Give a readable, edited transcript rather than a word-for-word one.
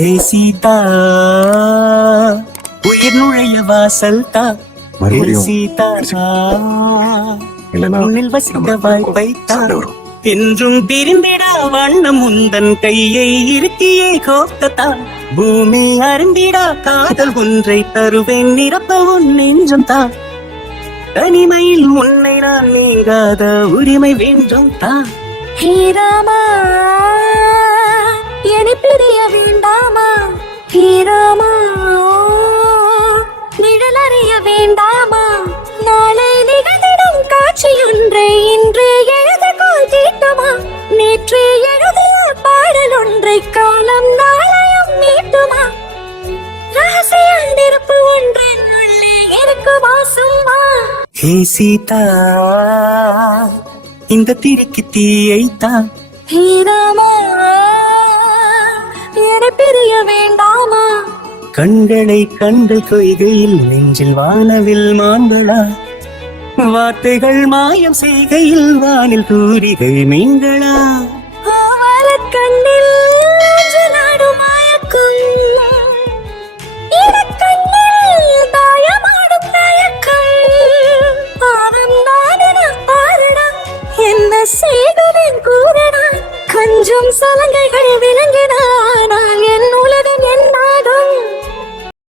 ஹே சீதா, உயிர் நுழைய வாசல் தா. ஹே சீதா, உன்னில் வசித்த வாய்ப்பை தா. என்றும் பிரிந்திடா வண்ணம் உந்தன் கையை இருக்கியே கோத்ததா. பூமி அருந்திடா காதல் ஒன்றை தருவேன் நிரப்ப உன் நெஞ்சம் தா. தனிமையில் உன்னை நான் நீங்காத உரிமை வேண்டும் தா. ஹே ராமா, என்னை பிரிய வேண்டாமா. ஹே ராமா, நிழல் அறிய வேண்டாமா. நாளை நிகழ்ந்திடும் காட்சியொன்றை இன்று எழுதக்கோள் தீட்டுமா. நேற்று எழுதிய பாடல் ஒன்றை காலம் நாளையும் மீட்டுமா. ரகசிய நெருப்பு ஒன்றின் உள்ளே இருக்குமா சும்மா. ஹே சீதா, இந்த திரிக்கு தீயைத்தா. ஹே ராமா, என்னை பிரிய வேண்டாமா. கண்களை கண்டு கொய்கையில் நெஞ்சில் வானவில் மாண்புளா. வார்த்தைகள் மாயம் செய்கையில் வானில் தூரிகை மீன்களா. கண்ணில் நாடும் மயக்கம், கண்ணில் தாயமாடும் தயக்கம். பாவம் நானென பாரடா, என்ன செய்தேன் கூறடா. கொஞ்சம் சலங்கைகள் விளங்கினா நான் என் உலகம் என்னாகும்.